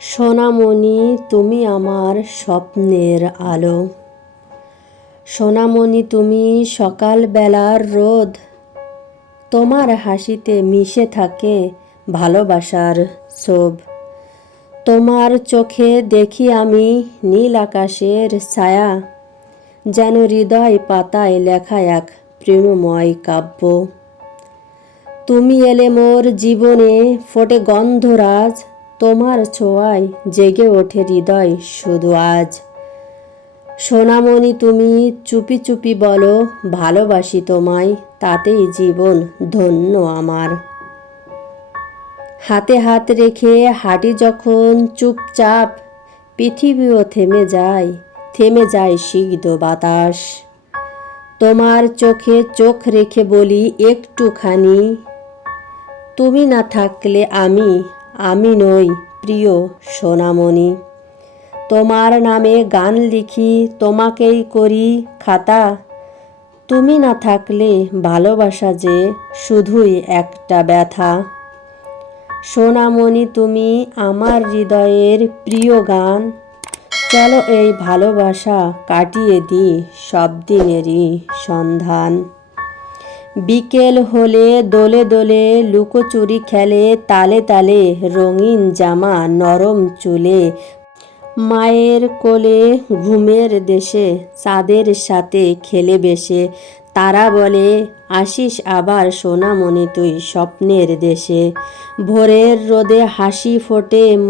সোনামণি তুমি আমার স্বপ্নের আলো। সোনামণি তুমি সকালবেলার রোদ। তোমার হাসিতে মিশে থাকে ভালোবাসার ছোপ। তোমার চোখে দেখি আমি নীল আকাশের ছায়া, যেন হৃদয় পাতায় লেখা এক প্রেমময় কাব্য। তুমি এলে মোর জীবনে ফোটে গন্ধরাজ, তোমার ছোঁয়ায় জেগে ওঠে হৃদয় শুধু আজ। সোনামণি তুমি চুপি চুপি বলো ভালোবাসি তোমায়, তাতেই জীবন ধন্য আমার। হাতে হাত রেখে হাঁটি যখন চুপচাপ, পৃথিবীও থেমে যায় সিগ্ধ বাতাস। তোমার চোখে চোখ রেখে বলি একটুখানি, তুমি না থাকলে আমি নই প্রিয় সোনামণি। তোমার নামে গান লিখি, তোমাকেই করি খাতা। তুমি না থাকলে ভালোবাসা যে শুধুই একটা ব্যথা। সোনামণি তুমি আমার হৃদয়ের প্রিয় গান, চলো এই ভালোবাসা কাটিয়ে দিই সব দিনেরই সন্ধান। বিকেল হলে দোলে দোলে লুকোচুরি খেলে তালে তালে, রঙিন জামা নরম চুলে, মায়ের কোলে ঘুমের দেশে চাঁদের সাথে খেলে বেশে। তারা বলে আসিস আবার সোনামণি তুই স্বপ্নের দেশে। ভোরের রোদে হাসি ফোটে